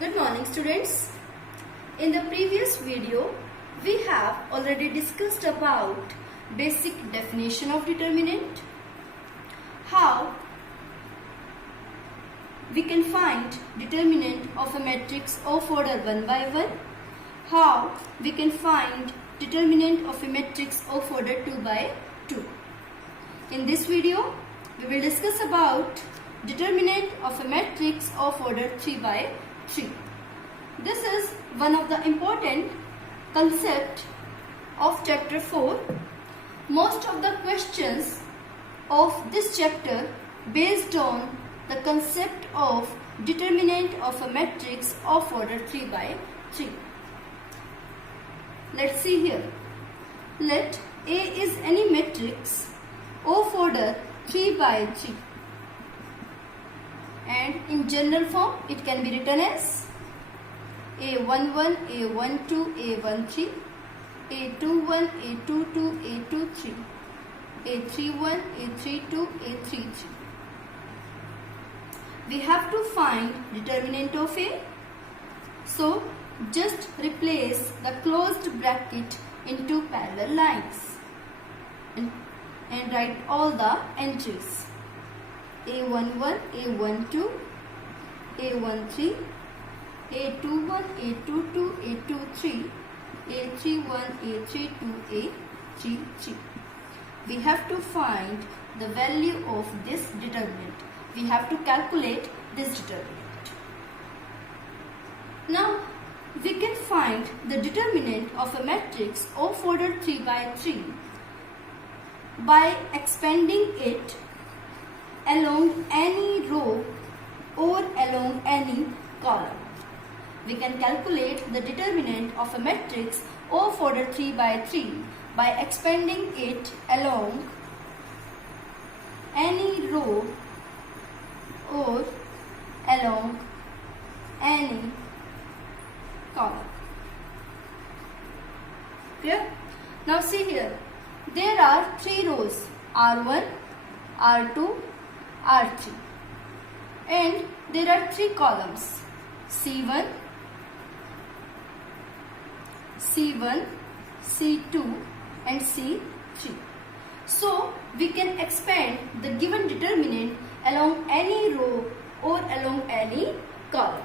Good morning students. In the previous video, we have already discussed about basic definition of determinant, how we can find determinant of a matrix of order 1 by 1, how we can find determinant of a matrix of order 2 by 2. In this video, we will discuss about determinant of a matrix of order 3 by 3. This is one of the important concept of chapter 4. Most of the questions of this chapter based on the concept of determinant of a matrix of order 3 by 3. Let's see here. Let A is any matrix of order 3 by 3. And in general form, it can be written as A11, A12, A13, A21, A22, A23, A31, A32, A33. We have to find determinant of A. So, just replace the closed bracket into parallel lines and write all the entries. A11, A12, A13, A21, A22, A23, A31, A32, A33. We have to find the value of this determinant. We have to calculate this determinant. Now, we can find the determinant of a matrix of order 3 by 3 by expanding it along any row or along any column. We can calculate the determinant of a matrix of order 3 by 3 by expanding it along any row or along any column. Clear? Now see here. There are 3 rows R1, R2, R3, and there are 3 columns C1, C1, C2 and C3. So we can expand the given determinant along any row or along any column.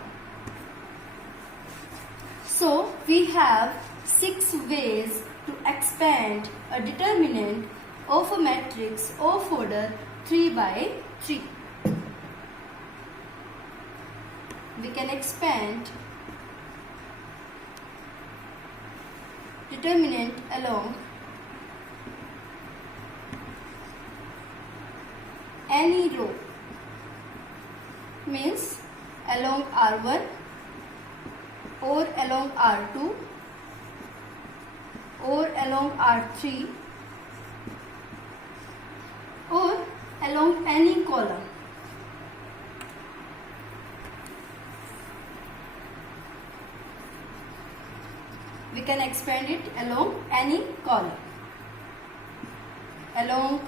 So we have 6 ways to expand a determinant of a matrix of order 3 by 3. We can expand determinant along any row, means along R1 or along R2 or along R3 or along any column. We can expand it along any column. Along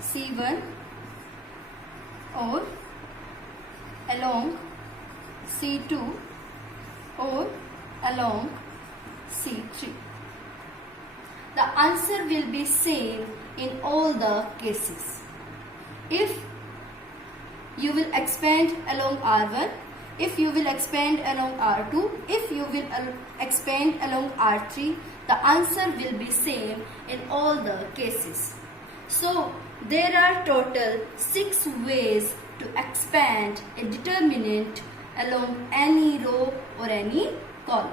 C1 or along C2 or along C3. The answer will be same in all the cases. If you will expand along R1, if you will expand along R2, if you will expand along R3, the answer will be same in all the cases. So, there are total 6 ways to expand a determinant along any row or any column.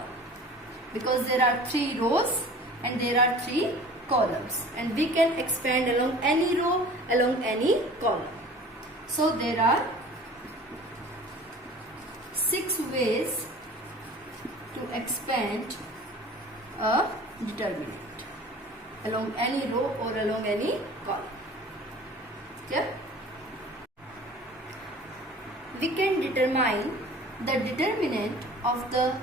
Because there are 3 rows and there are 3 columns. And we can expand along any row, along any column. So, there are 6 ways to expand a determinant along any row or along any column. Yeah? We can determine the determinant of the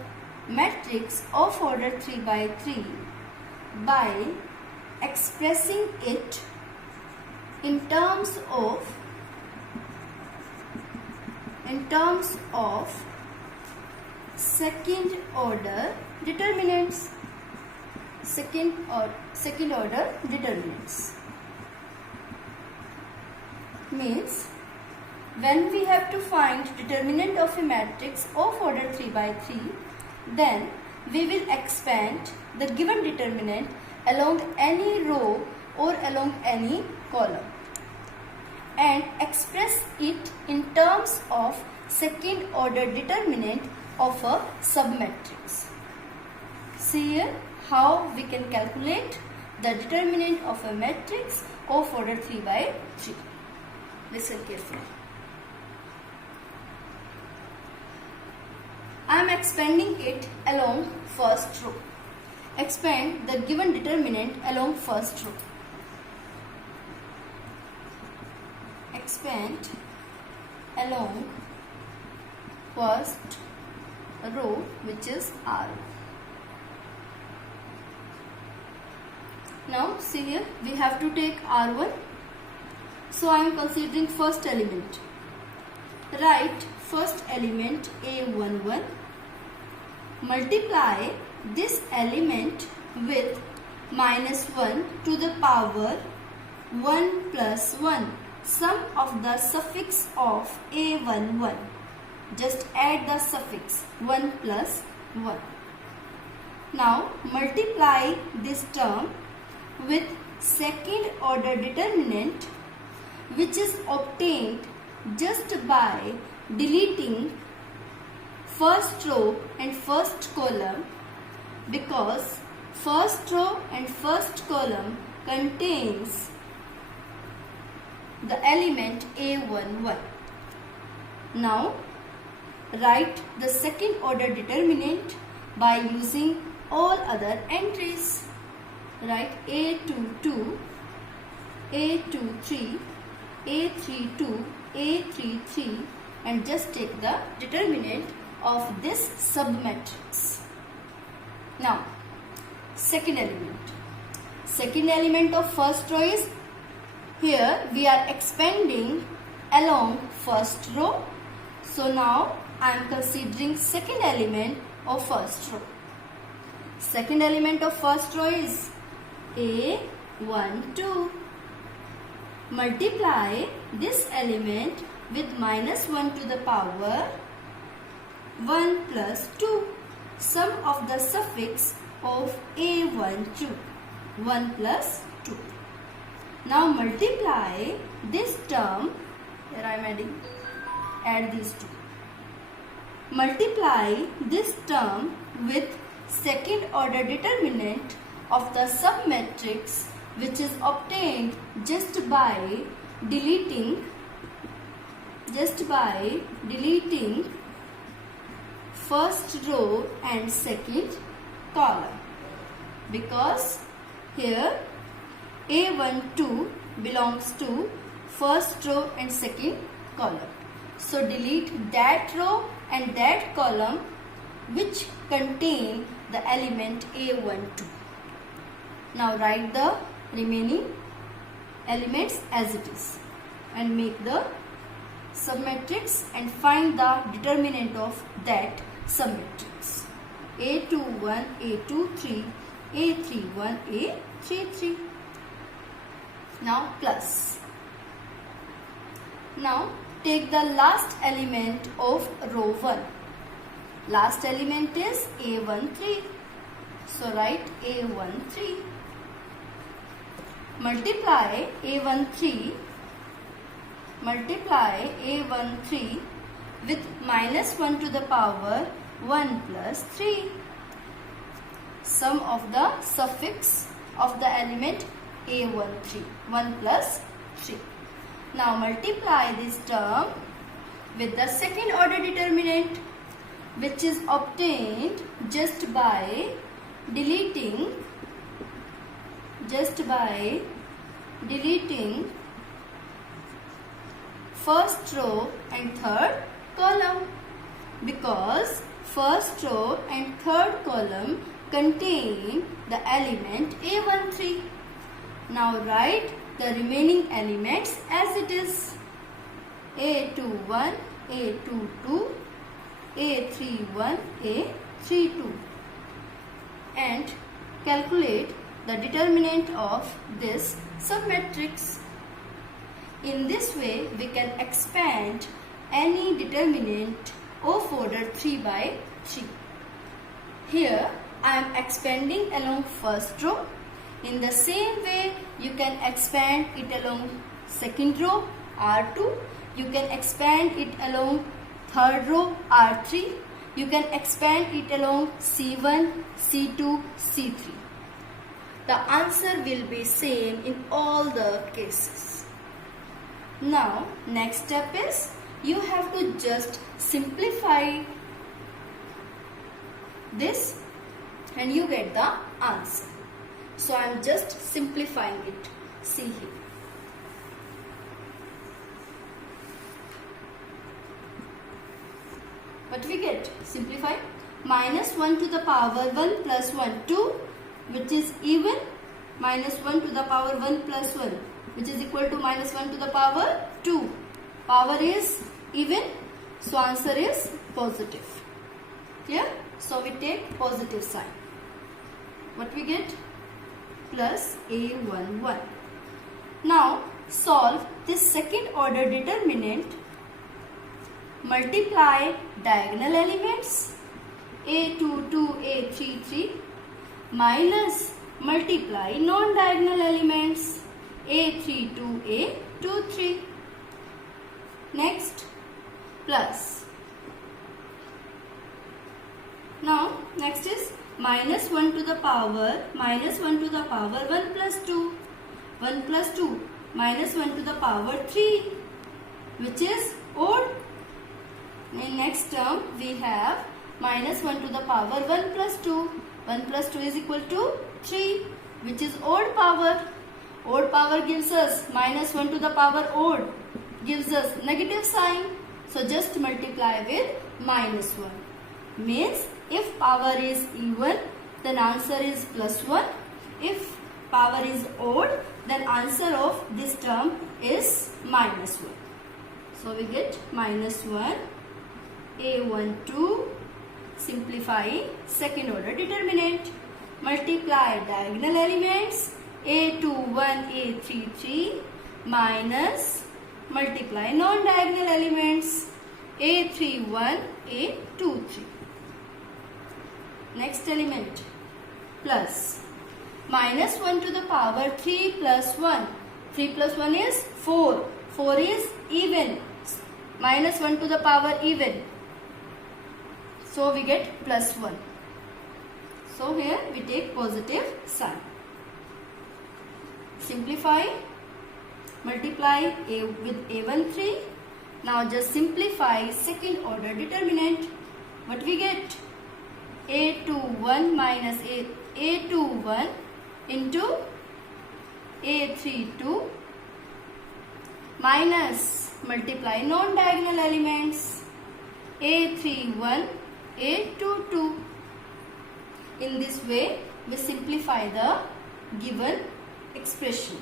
matrix of order 3 by 3 by expressing it in terms of second order determinants. Second order determinants means when we have to find determinant of a matrix of order 3 by 3, then we will expand the given determinant along any row or along any column and express it in terms of second order determinant of a submatrix. See here how we can calculate the determinant of a matrix of order 3 by 3. Listen carefully. I am expanding it along first row. Expand the given determinant along first row. Expand along first row, which is R. Now see here, we have to take R1. So I am considering first element. Write first element A11. Multiply this element with -1 to the power 1 plus 1. Sum of the suffix of A11. Just add the suffix 1 plus 1. Now multiply this term with second order determinant, which is obtained just by deleting first row and first column, because first row and first column contains the element A11. Now write the second order determinant by using all other entries. Write A22, A23, A32, A33 and just take the determinant of this submatrix. Now second element. Second element of first row is, here we are expanding along first row. So now I am considering second element of first row. Second element of first row is A12. Multiply this element with -1 to the power 1 plus 2. Sum of the suffix of A12. 1 plus 2. Now multiply this term, here I am add these two. Multiply this term with second order determinant of the submatrix, which is obtained just by deleting first row and second column, because here A12 belongs to first row and second column. So delete that row and that column which contain the element A12. Now write the remaining elements as it is and make the submatrix and find the determinant of that submatrix. A21, A23, A31, A33. Now plus. Now take the last element of row 1. Last element is A13. So write A13. Multiply A13 with -1 to the power 1 plus 3. Sum of the suffix of the element A13. 1 plus 3. Now multiply this term with the second order determinant, which is obtained just by deleting first row and third column, because first row and third column contain the element A13. Now write the remaining elements as it is: A21, A22, A31, A32 and calculate the determinant of this submatrix. In this way, we can expand any determinant of order 3 by 3. Here, I am expanding along first row. In the same way, you can expand it along second row R2. You can expand it along third row R3. You can expand it along C1, C2, C3. The answer will be same in all the cases. Now, next step is you have to just simplify this and you get the answer. So I am just simplifying it. See here. What we get? Simplify. Minus 1 to the power 1 plus 1, 2, which is even. Minus 1 to the power 1 plus 1, which is equal to minus 1 to the power 2. Power is even, so answer is positive. Clear? So we take positive sign. What we get? Plus A11. Now solve this second order determinant. Multiply diagonal elements A22, A33 minus multiply non-diagonal elements A32, A23. Next, plus. Now, next is minus 1 to the power, minus 1 to the power 1 plus 2. 1 plus 2, minus 1 to the power 3, which is odd. In next term, we have minus 1 to the power 1 plus 2. 1 plus 2 is equal to 3, which is odd power. Odd power gives us minus 1 to the power odd, gives us negative sign. So just multiply with minus 1. Means if power is even, then answer is plus 1. If power is odd, then answer of this term is minus 1. So we get minus 1, A12, simplifying second order determinant. Multiply diagonal elements A21, A33 minus multiply non-diagonal elements A31, A23. Next element, plus. Minus 1 to the power 3 plus 1. 3 plus 1 is 4. 4 is even. Minus 1 to the power even. So we get plus 1. So here we take positive sign. Simplify. Multiply A with A13. Now just simplify second order determinant. What we get? A21 minus A21 into A32 minus multiply non-diagonal elements A31, A22. In this way, we simplify the given expression.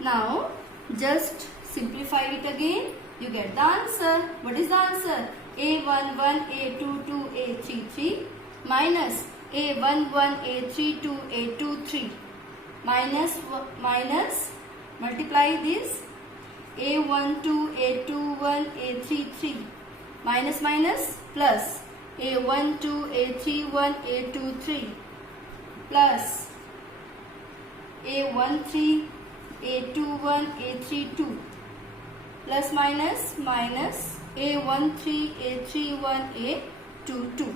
Now, just simplify it again. You get the answer. What is the answer? A11, A22, A33 minus A11, A32, A23 minus multiply this A12, A21, A33 minus plus A12, A31, A23 plus A13, A21, A32 plus minus A13, A31, A22.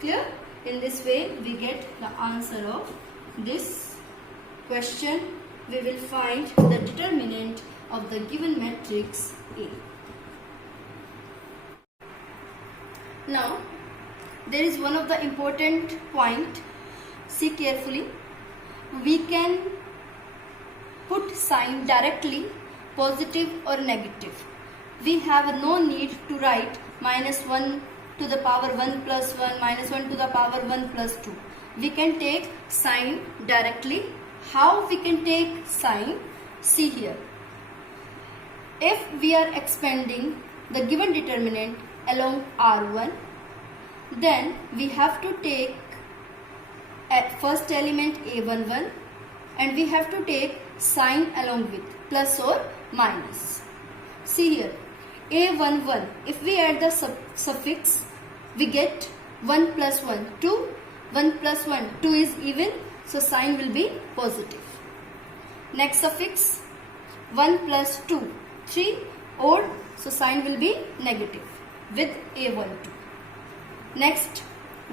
Clear? In this way we get the answer of this question. We will find the determinant of the given matrix A. Now, there is one of the important point. See carefully. We can put sign directly, positive or negative. We have no need to write minus 1 to the power 1 plus 1, minus 1 to the power 1 plus 2. We can take sign directly. How we can take sign? See here. If we are expanding the given determinant along R1. Then we have to take at first element A11 and we have to take sign along with plus or minus. See here, A11, if we add the suffix, we get 1 plus 1, 2. 1 plus 1, 2 is even, so sign will be positive. Next suffix, 1 plus 2, 3, odd, so sign will be negative with A12. Next,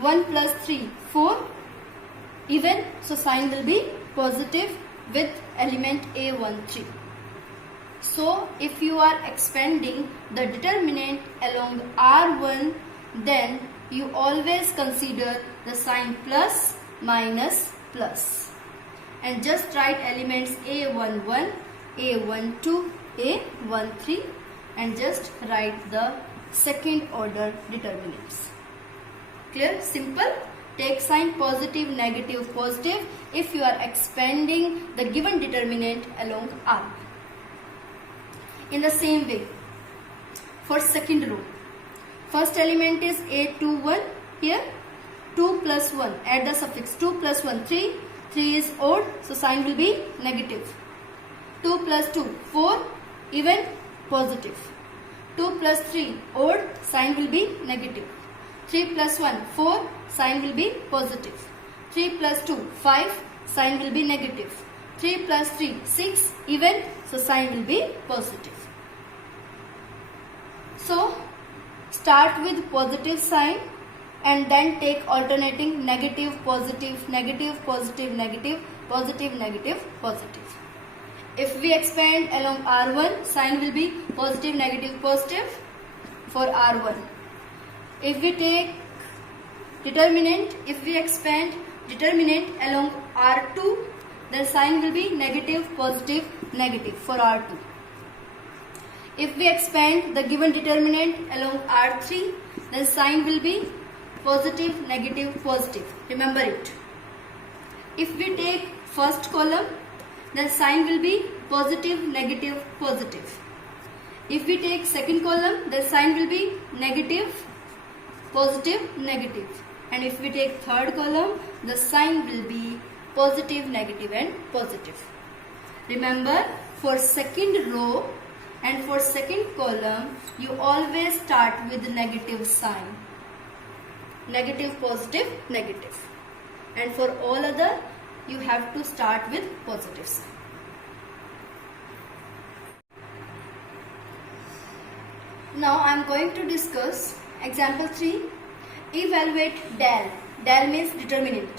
1 plus 3, 4, even, so sign will be positive with element A13. So if you are expanding the determinant along R1, then you always consider the sign plus, minus, plus. And just write elements A11, A12, A13 and just write the second order determinants. Clear? Simple? Take sign positive, negative, positive if you are expanding the given determinant along R. In the same way, for second row, first element is A21 here, 2 plus 1, add the suffix 2 plus 1, 3, 3 is odd, so sign will be negative. 2 plus 2, 4, even, positive. 2 plus 3, odd, sign will be negative. 3 plus 1, 4, sign will be positive. 3 plus 2, 5, sign will be negative. 3 plus 3, 6, even, so sign will be positive. So, start with positive sign and then take alternating negative, positive, negative, positive, negative, positive, negative, positive. If we expand along R1, sign will be positive, negative, positive for R1. If we take determinant, if we expand determinant along R2, then sign will be negative, positive, negative for R2. If we expand the given determinant along R3, then sign will be positive, negative, positive. Remember it. If we take first column, then sign will be positive, negative, positive. If we take second column, the sign will be negative, positive, negative. And if we take third column, the sign will be positive, negative and positive. Remember, for second row and for second column, you always start with negative sign. Negative, positive, negative. And for all other, you have to start with positive sign. Now I am going to discuss example 3. Evaluate del. Del means determinant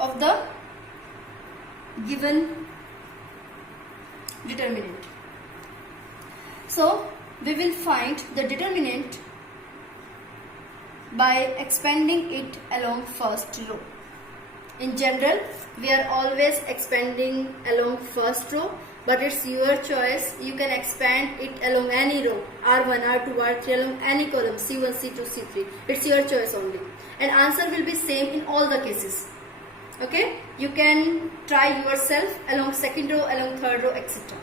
of the given determinant. So we will find the determinant by expanding it along first row. In general, we are always expanding along first row, but it's your choice. You can expand it along any row, R1, R2, R3, along any column, C1, C2, C3. It's your choice only. And answer will be same in all the cases. Okay? You can try yourself along second row, along third row, etc.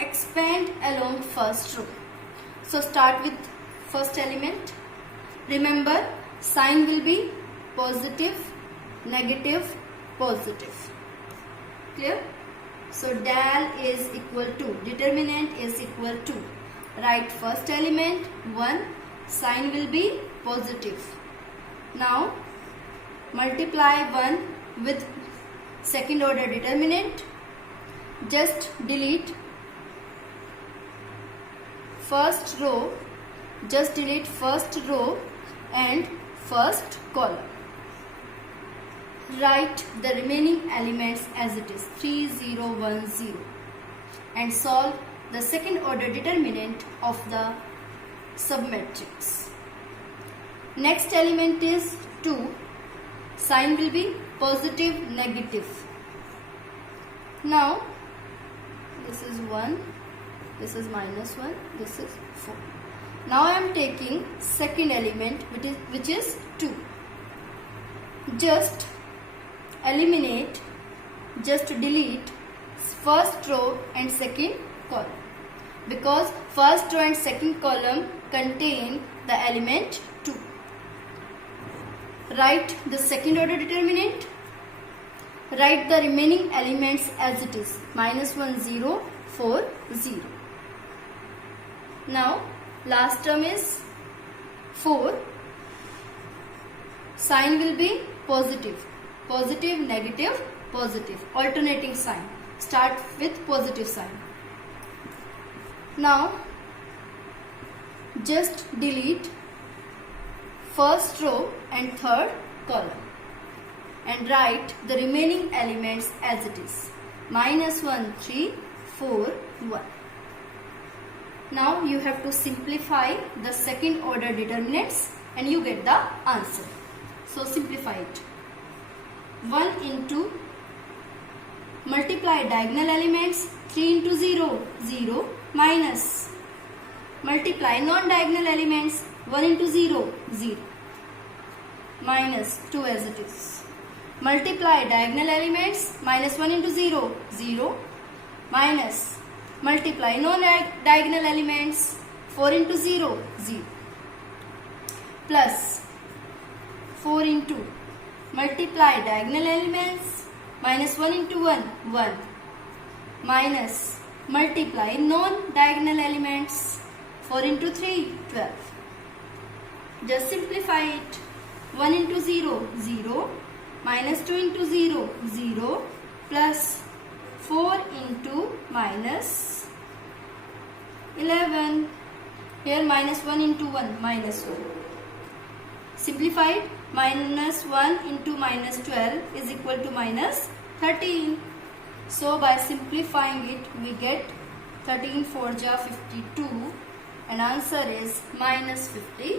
Expand along first row. So start with first element. Remember, sign will be positive, negative, positive. Clear? So del is equal to, determinant is equal to, write first element 1, sign will be positive. Now multiply 1 with second order determinant, just delete first row, just delete first row and first column. Write the remaining elements as it is 3, 0, 1, 0 and solve the second order determinant of the submatrix. Next element is 2, sign will be positive, negative. Now this is 1, this is minus 1, this is 4. Now I am taking second element which is 2. Just eliminate, just delete first row and second column. because first row and second column contain the element 2. Write the second order determinant. Write the remaining elements as it is, -1 0 4 0. Now last term is 4. Sign will be positive, positive, negative, positive, alternating sign. Start with positive sign. Now just delete first row and third column and write the remaining elements as it is, -1 3 4 1. Now you have to simplify the second order determinants and you get the answer. So simplify it. 1 into multiply diagonal elements, 3 into 0 0 minus multiply non-diagonal elements, 1 into 0 0 minus 2 as it is. Multiply diagonal elements, -1 into 0 0 minus multiply non-diagonal elements, 4 into 0 0 plus 4 into multiply diagonal elements, -1 into 1 1 minus multiply non-diagonal elements, 4 into 3 12. Just simplify it. 1 into 0 0 minus 2 into 0 0 plus 4 into minus 11. Here -1 into 1 -1. Simplified. -1 into -12 is equal to -13. So by simplifying it we get 13 4 ja 52 and answer is -50.